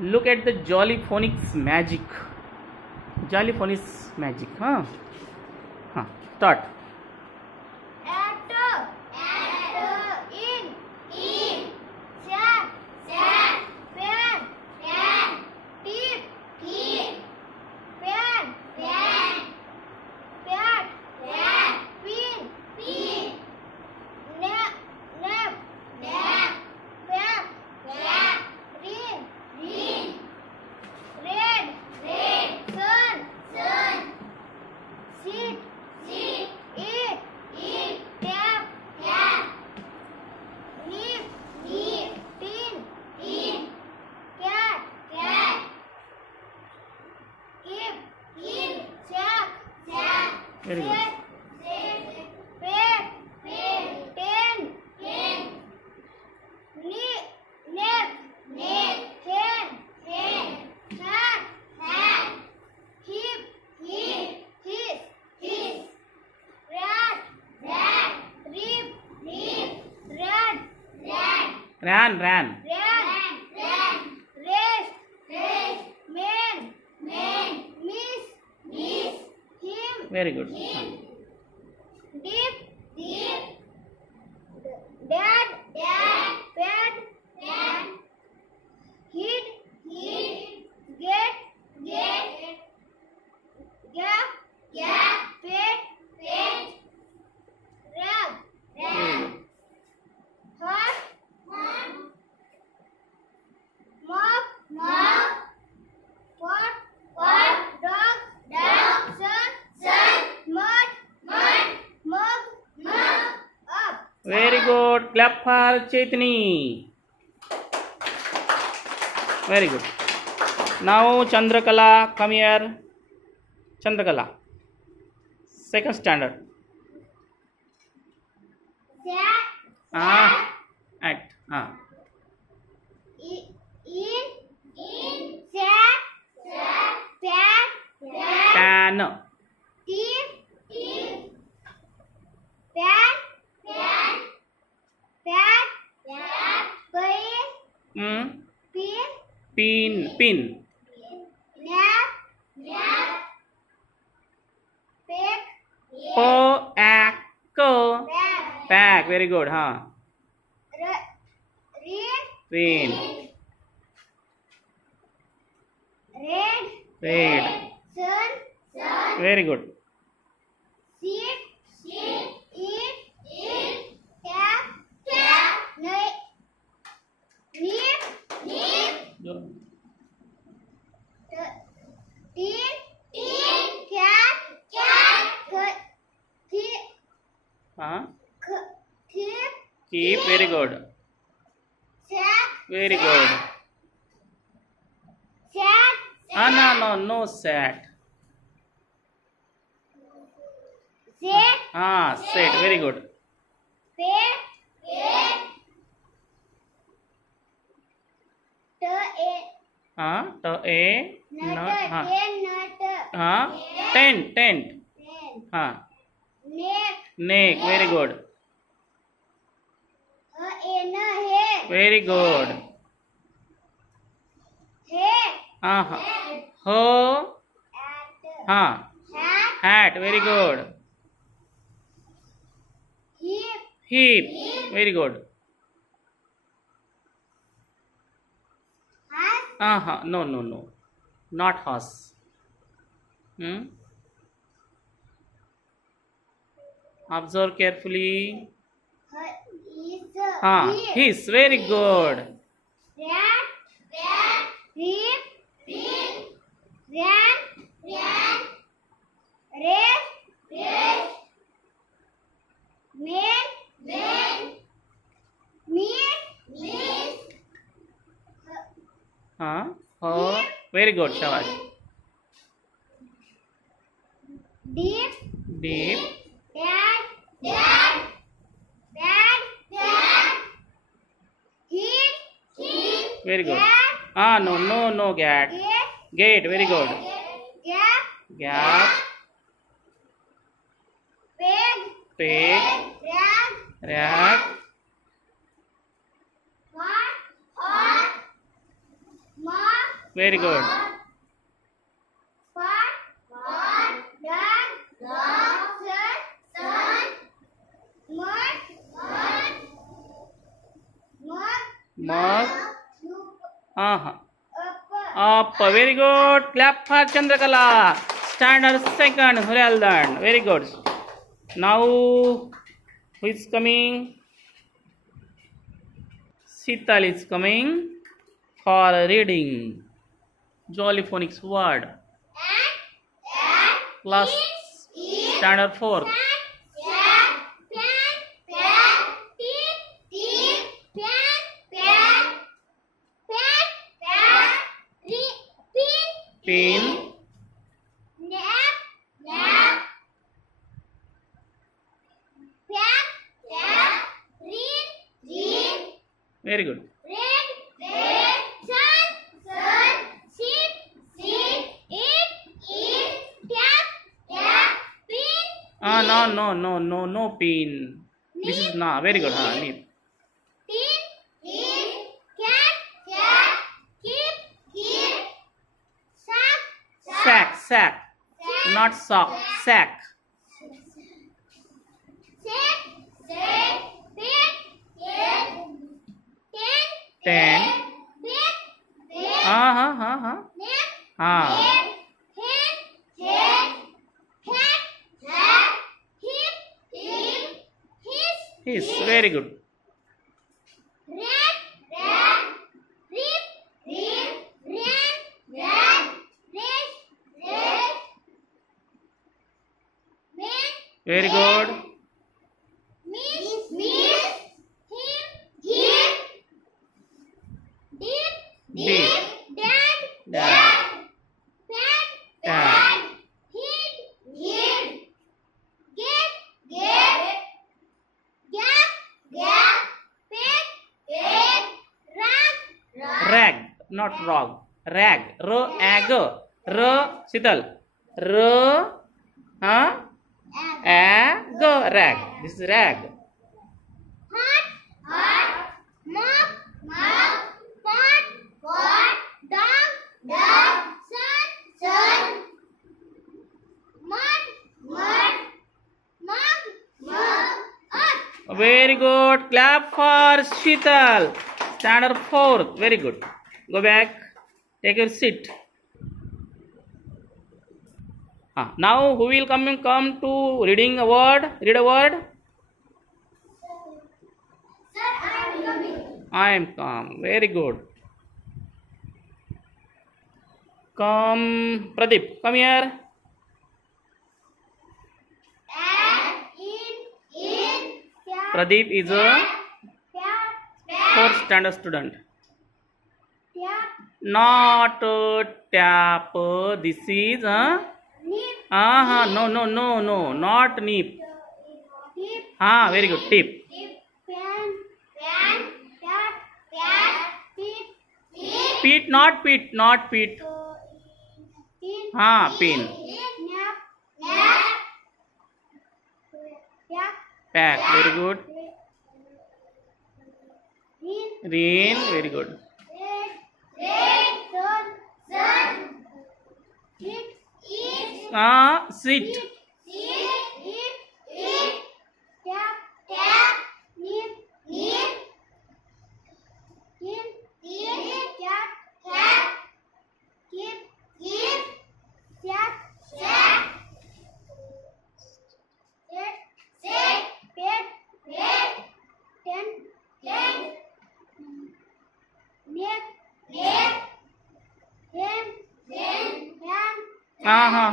Look at the Jolly Phonics magic. Jolly Phonics magic. Start. Very good. Ran. Very good. Deep. Dad. Pet. Hid. Get. Gap. Pet. Rag. Hot. Mop. Pot. Dog. Sun. Mud. Mug. Up. Very good. Clap for Chaitani. Very good. Now Chandrakala, come here. Chandrakala. Second standard. Act. In. Pan. Team. Pan. Pin. Nap. Pick. Pack. Very good. Rain. Red. Sun. Very good. Seat. Eat. Cap. Nip. Tin. Cat. Keep. Very good. Sack. Very good. No sat. Set. Very good. Tent. Neck. Very good. Very good. Ho. Hat. Very good. Heap. Very good. No. Not horse. Observe carefully. His. Very good. Very good. Shabash. Deep. Dad. Heat. Very good. No gat. Gate. Very good. Gap. Pig. Rag. Hot. Very good. Pot, dog, sun, mud, Mug. apple. Up. Very good. Clap for Chandrakala. Standard second. Well done. Very good. Now, who is coming? Sital is coming for reading. Jolly phonics word. Class standard 4. Pin. Very good. No pin. This is na. Very good. Neat. Sack. Not sock. Sack. Ten. His. Very good. Very good. Deep. Dad. Rag. Not rog. Rag. Rag. Sital. Rag. This is rag. Very good. Clap for Shital. Standard 4. Very good. Go back. Take your seat. Now who will come to reading a word? Read a word. Sir, I am coming. I am calm. Very good. Come, Pradeep. Come here. Pradeep is a 4th standard student. Not tap. This is no, not nip. Very good. Tip. Pit, not pit. Pin. Pack. Very good. Rain. Very good. Sit.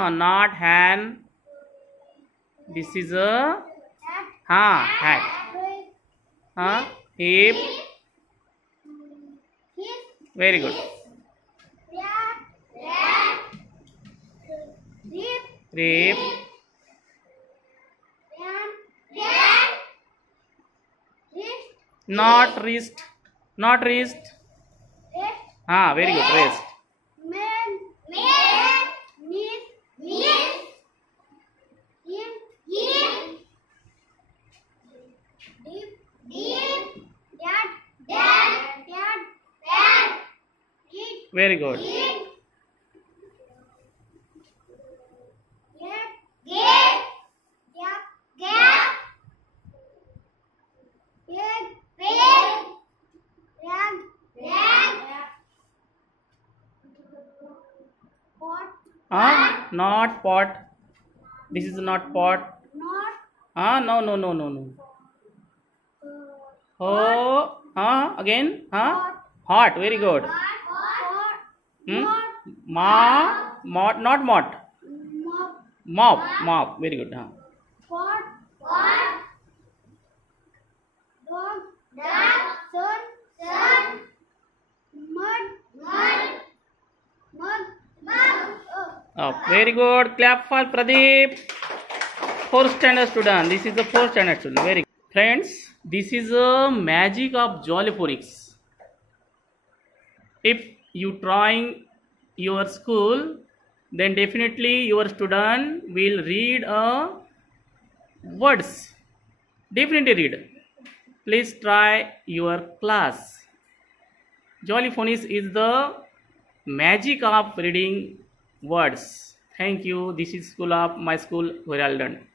Not hand. This is a hat. Hip. Very good. Rip. Not wrist. Very good. Wrist. Very good. Not pot. This is not pot. Not. No, no, no, no, no. Oh, again. Hot. Very good. Hot. Hmm? Not. Not mot. Mop. Mop. Very good. Pot. Pot. Dog. Dog. Sun. Mud. Mug. Oh, very good. Clap for Pradeep. 4th standard student. This is the 4th standard student. Very good. Friends, this is a magic of Jollyphonics. If you trying your school, then definitely your student will read words. Definitely read. Please try your class. Jollyphonics is the magic of reading words. Thank you. This is school of my school, Heraldon.